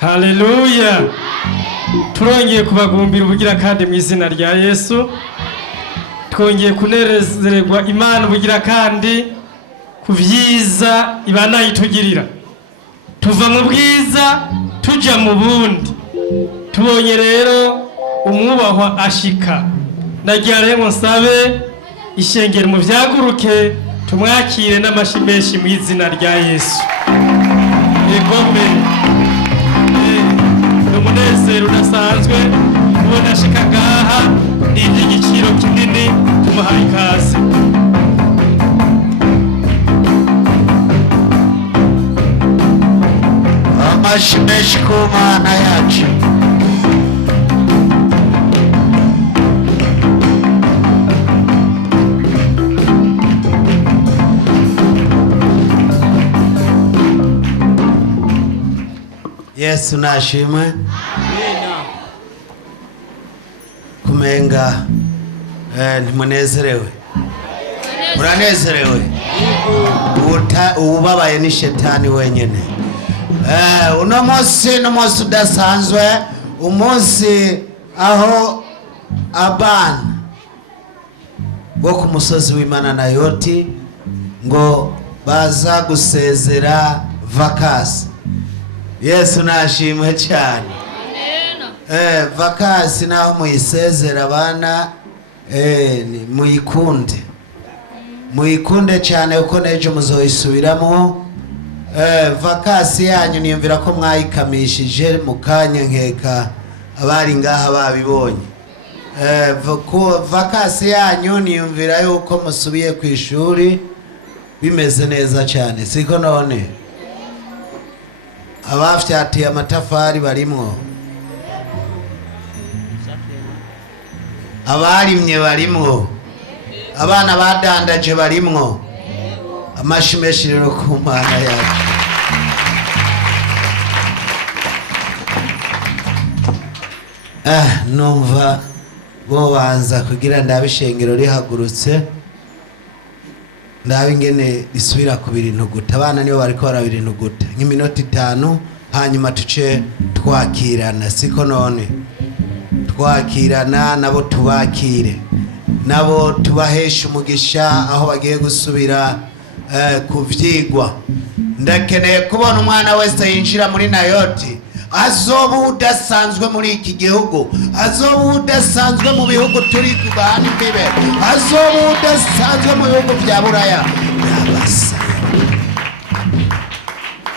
Haleluya. Turongeye kubagumbira ubugira kandi mu izina rya Yesu. Twongeye kunezererwa Imana ubugira kandi kuvyiza Imana yitugirira. Tuva mu bwiza tuja mu bundi. Tubonye rero umwubahwa ashika. Nagira rero nsabe ishengero mu vyaguruke tumwakire n'amashimeshi mu izina rya Yesu. Egome. Umunezero udasanzwe kubona ashika ngaha ni igiciro kinini tumuhaye ikaze. Amashimeshi ku Mana yacu. Yesu nashimwe. Kumenga ntimunezerewe. Muranezerewe. Ubabaye ni shetani wenyene. Uno munsi udasanzwe, umunsi aho abana bo ku musozi w'Imana na Yoti ngo baza gusezera vakasi. Yesu nashimwe cyane. Vakasi naho muyisezera abana muyikunde cyane uko nejo muzoyisubiramo. Vakasi yanyu niyumvira ko mwayikamishije mukanya nkeka abari ngaha babibonye. Vakasi yanyu niyumvira yuko musubiye ku ishuri bimeze neza cyane, siko none? Abafyatiye amatafari barimwo, abarimye barimwo, abana badandaje barimwo. Amashimeshi rero ku Mana yacu. Numva bobanza kugira ndabishengero rihagurutse ndabe ingene risubira ku bintu guta. Abana nibo bariko barabintu guta nk'iminota 5 hanyuma tuce twakirana, siko none? Twakirana nabo tubakire, nabo tubahesha umugisha aho bagiye gusubira kuvyigwa. Ndakeneye kubona umwana wese yinjira muri Nayoti azoba udasanzwe muri iki gihugu, azoba udasanzwe mu bihugu turi kubana imbibe, azoba udasanzwe mu bihugu vya Buraya. Yabasa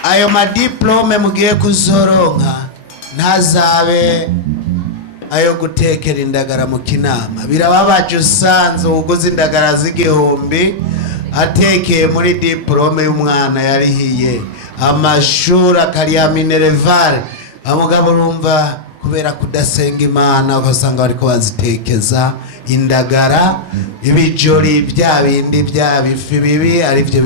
ayo madiplome mugiye kuzoronka ntazabe ayo gutekera indagara mu Kinama. Birababaje usanze uguze indagara z'igihumbi atekeye muri diplome y'umwana yarihiye amashuri akariya minerevare. Amugabo urumva kubera kudasenga Imana ugasanga bariko bazitekeza indagara, ibijori bya bindi bya bifi bibi ari byo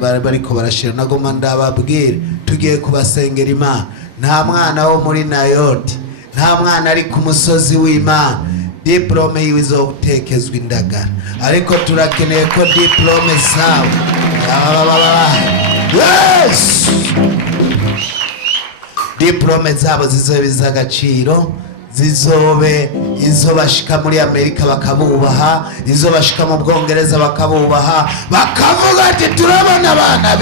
bariko barashira. Nagoma ndababwira tugiye kubasengera Imana. Nta mwana wo muri Nayoti, nta mwana ari ku musozi w'Imana diplome yiwe izotekezwa indagara, ariko turakeneye ko diplome zawe yes diplome zabo zizobe iz'agaciro, zizobe izo bashika muri Amerika bakabubaha, izo bashika mu Bwongereza bakabubaha, bakavuga ati turabona abana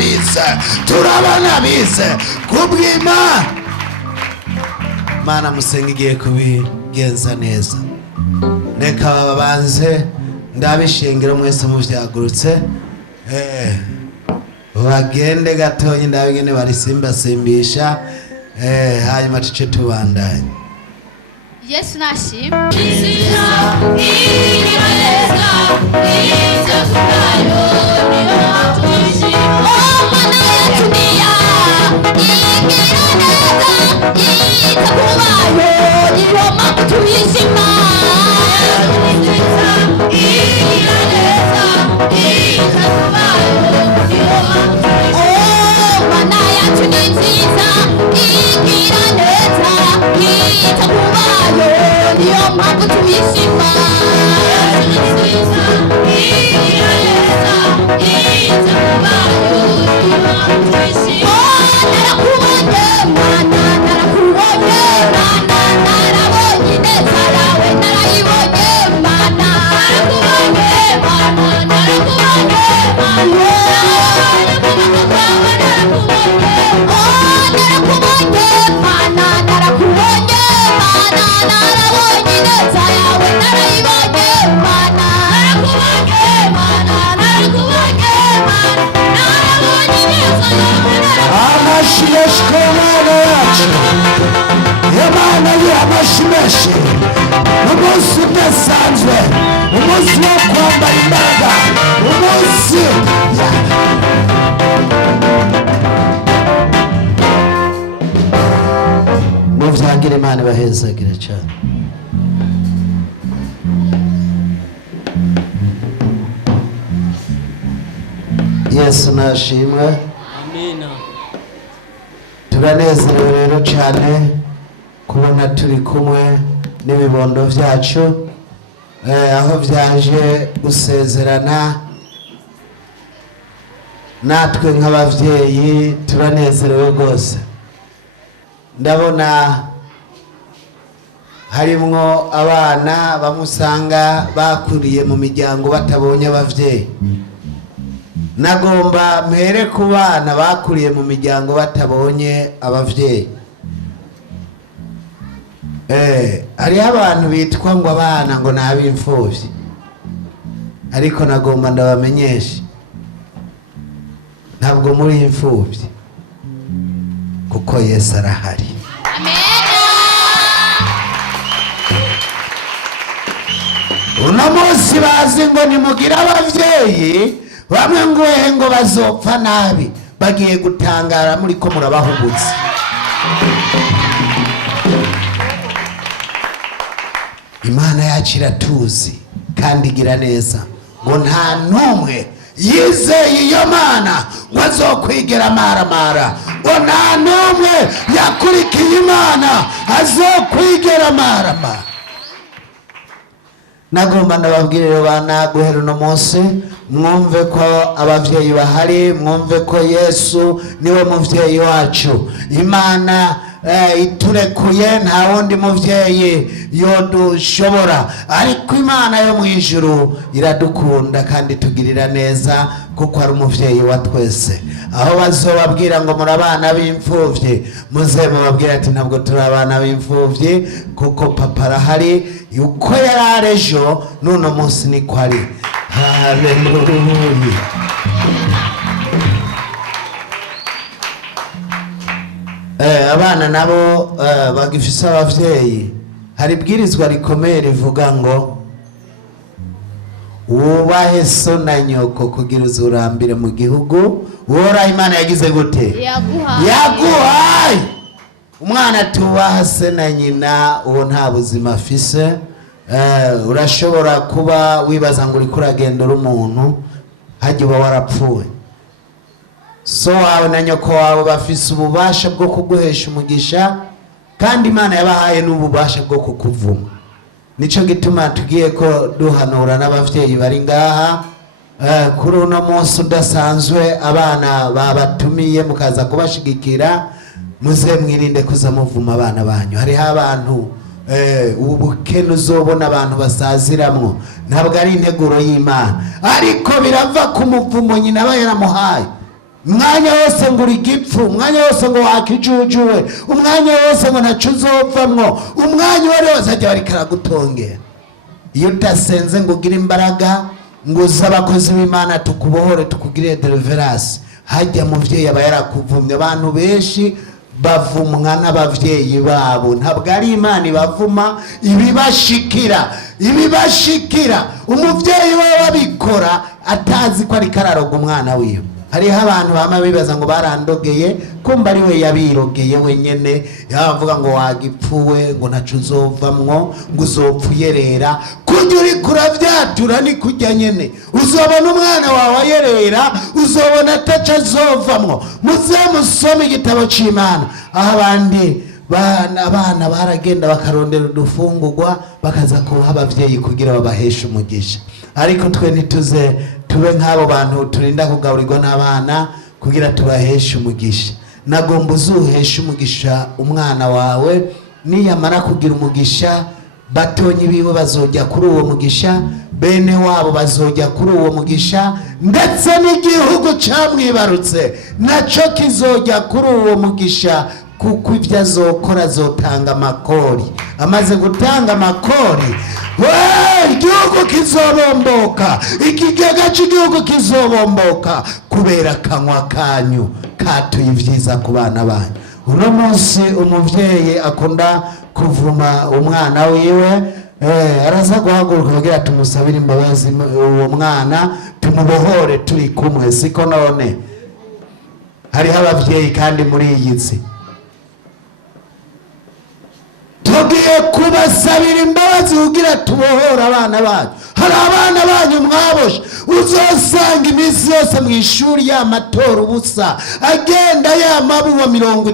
bize kubw'Imana. Mana musenga igiye kubigenza neza. Reka babanze ndabishengero mwese muvyagurutse bagende gatonyi ndabigene barisimbasimbisha hanyuma tuce tubandanye. Yesu nashimwe. Oh, menshi, Imana yiha amashyi menshi. Umunsi udasanzwe, umunsi wo kwambara imbaraga, umunsi muvyangire Imana ibahezagire cyane. Yesu nashimwe. Amina. Turanezerewe rero cyane kubona turi kumwe n'ibibondo byacu aho byaje gusezerana natwe nk'abavyeyi. Turanezerewe rwose. Ndabona harimwo abana bamusanga bakuriye mu miryango batabonye abavyeyi. Nagomba mpere ku bana bakuriye mu miryango batabonye abavyeyi. Hariho abantu bitwa ngo abana ngo n'ab'imfuvyi, ariko nagomba ndabamenyesha ntabwo muri imfuvyi, kuko Yesu arahari. Uno munsi bazi ngo nimugire abavyeyi, bamwe ngo bazopfa nabi, bagiye gutangara muri ko murabahubutse. Imana yacu iratuzi kandi igira neza, ngo nta numwe yizeye iyo Mana ngo azokwigera maramara, ngo nta numwe yakurikiye Imana azokwigera maramara. Nagomba ndababwire rero bana, guhera uno munsi mwumve ko abavyeyi bahari, mwumve ko Yesu niwe muvyeyi wacu. Imana iturekuye, nta wundi muvyeyi yodushobora, ariko Imana yo mu ijuru iradukunda kandi tugirira neza, kuko ari umuvyeyi wa twese. Aho bazobabwira ngo muri abana b'imfuvyi, muze mubabwira ati ntabwo turi abana b'imfuvyi, kuko papa arahari. Uko yari ejo n'uno munsi niko ari. Haleluya. Abana nabo bagifise abavyeyi, hari ibwirizwa rikomeye rivuga ngo wubahe so na nyoko kugira uzurambire mu gihugu wora Imana yagize gute? Yaguhaye. Umwana tubaha se na nyina, uwo nta buzima afise. Urashobora kuba wibaza ngo uriko uragenda uri umuntu, hajya uba warapfuye. So wawe na nyoko wawe bafise ububasha bwo kuguhesha umugisha, kandi Imana yabahaye n'ububasha bwo kukuvuma. Nico gituma tugiye ko duhanura n'abavyeyi bari ngaha kuri uno munsi udasanzwe. Abana babatumiye mukaza kubashigikira, muze mwirinde kuza muvuma abana banyu. Hariho abantu ubukene uzobona abantu basaziramwo, ntabwo ari integuro y'Imana, ariko birava ku muvumo nyina aba yaramuhaye. Umwanya wose ngo uri gipfu, umwanya wose ngo wakijujuwe, umwanya wose ngo ntaco uzovamwo, umwanya wose ajya bari karagutongera. Iyo utasenze ngo ugire imbaraga, ngo uze abakozi b'Imana tukubohore tukugire deliverance, hajya muvyeyi aba yarakuvumye. Abantu benshi bavumwa n'abavyeyi babo, ntabwo ari Imana ibavuma, ibibashikira. Umuvyeyi we abikora atazi ko ari kararoga umwana wiwe. Hariho abantu bama bibaza ngo barandogeye, kumba ari we yabirogeye wenyene. Yavuga ngo wagipfuwe, ngo ntaco uzovamwo, ngo uzopfuyerera. Kujya uri kuravyatura ni kujya nyene, uzobona umwana wawe ayerera, uzobona ataco azovamwo. Muze musome igitabo c'Imana, aho abana baragenda bakarondera udufungurwa bakaza kuha abavyeyi kugira babaheshe umugisha. Ariko twe ntituze tube nk'abo bantu turinda kugaburirwa n'abana kugira tubaheshe umugisha. Nagomba uzuheshe umugisha umwana wawe, niyamara kugira umugisha batonyi biwe bazojya kuri uwo mugisha, bene wabo bazojya kuri uwo mugisha, ndetse n'igihugu camwibarutse naco kizojya kuri uwo mugisha, kuko ibyo azokora azotanga amakori. Amaze gutanga amakori, igihugu kizobomboka, ikigega cy'igihugu kizobomboka, kubera kanwa kanyu katuye ibyiza ku bana banyu. uno munsi umuvyeyi akunda kuvuma umwana wiwe araza guhaguruka kugira tumusabire imbabazi uwo mwana tumubohore turi kumwe, siko none? Hariho abavyeyi kandi muri iyi si tugiye kubasabira imbabazi kugira tubohora abana bacu. Hari abana banyu mwaboshe, uzosanga iminsi yose mu ishuri y'amatora ubusa, agenda yamabuwa 50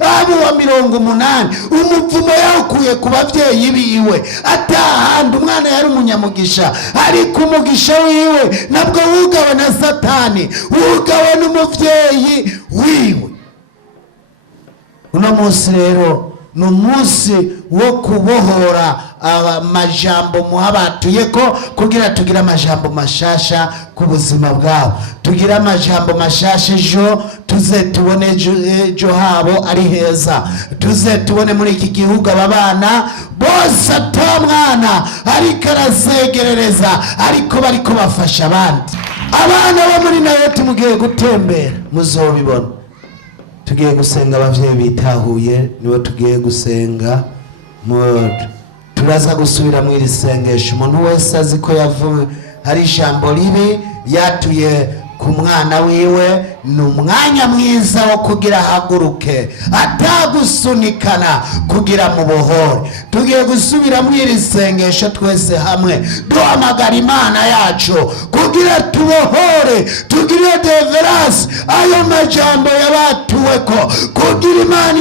abuwa 80, umuvumo yawukuye ku bavyeyi biwe atahandi. Umwana yari umunyamugisha, ariko umugisha wiwe nabwo wugawe na Satani, wugawe n'umuvyeyi wiwe. Uno munsi rero ni umunsi wo kubohora amajambo muhabatuye ko kugira tugire amajambo mashasha ku buzima bwabo, tugire amajambo mashasha ejo tuze tubone ejo habo ari heza, tuze tubone muri iki gihugu abana bose atamwana ariko arasegerereza ariko bariko bafasha abandi. Abana bo muri Nayoti mugiye gutembera muzobibona. Tugiye gusenga abavyeyi bitahuye, nibo tugiye gusenga. Turaza gusubira mu iri sengesho. Umuntu wese azi ko yavuye hari ijambo ribi yatuye ku mwana wiwe, ni umwanya mwiza wo kugira haguruke atagusunikana kugira mubohore. Tugiye gusubira mu iri sengesho twese hamwe duhamagara Imana yacu kugira tubohore, tugire deliverance ayo majambo yabatuweko, kugira Imana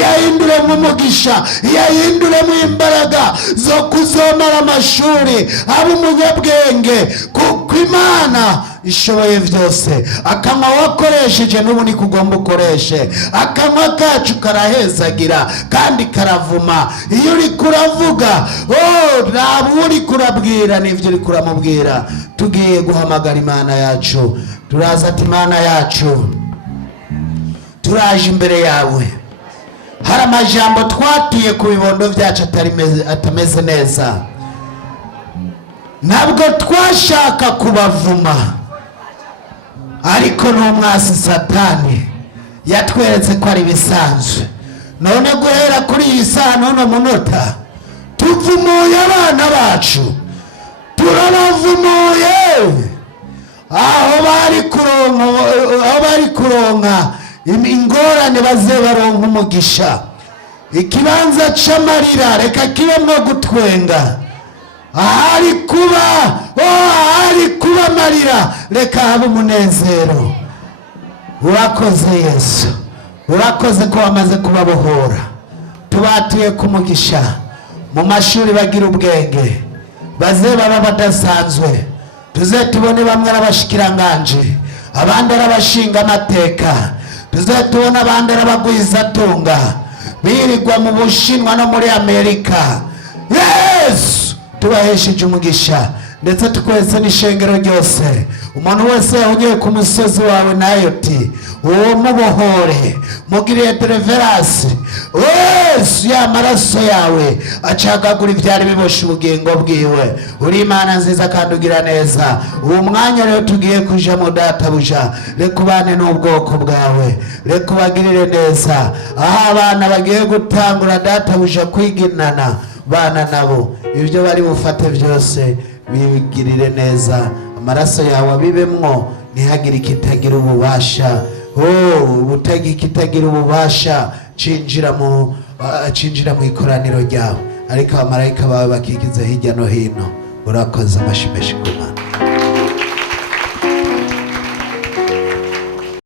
yahindure mu mugisha, yahindure mu imbaraga zo kuzomara amashuri, abo umunyabwenge, kuko Imana ishoboye vyose. Akanwa wakoresheje n'ubu ni kugomba ukoreshe. Akanwa kacu karahezagira kandi karavuma. Iyo uri kuravuga ntabwo uri kurabwira n'ivyo uri kuramubwira. Tugiye guhamagara Imana yacu. Turaza ati Imana yacu, turaje imbere yawe. Hari amajambo twatuye ku bibondo vyacu atameze neza, ntabwo twashaka kubavuma, ariko n'umwasi Satani yatweretse ko ari bisanzwe. None guhera kuri iyi saha none munota tuvumuye abana bacu, turabavumuye aho bari kuronka ingorane baze baronka umugisha. Ikibanza c'amarira reka kibemwo gutwenga, ahari kuba amarira reka habe umunezero. Urakoze Yesu, urakoze ko wamaze kubabohora. Tubatuye kumugisha mu mashuri, bagira ubwenge, baze baba badasanzwe. Tuze tubone bamwe arabashikiranganje, abandi arabashinga amateka, tuze tubone abandi arabagwizatunga birirwa mu Bushinwa no muri Amerika. Yesu tubahesheje umugisha, ndetse tukwese n'ishengero ryose. Umuntu wese yahugiye ku musozi wawe Nayoti, uwo mubohore, mugiriye deliverance. Yesu y'amaraso yawe acagagura ivyari biboshe ubugingo bwiwe. Uri Imana nziza kandi ugira neza. Uwo mwanya rero tugiye kuja mu databuja, reka ubane n'ubwoko bwawe, reka ubagirire neza. Aho abana bagiye gutangura databuja kwiginana, bana nabo ibyo bari bufate byose bibigirire neza. Amaraso yawe abibemwo, ntihagire ikitagira ububasha. Ikitagira ububasha cinjira mu ikoraniro ryawe, ariko abamarayika bawe bakigize hirya no hino. Urakoze, amashimeshi ku Mana.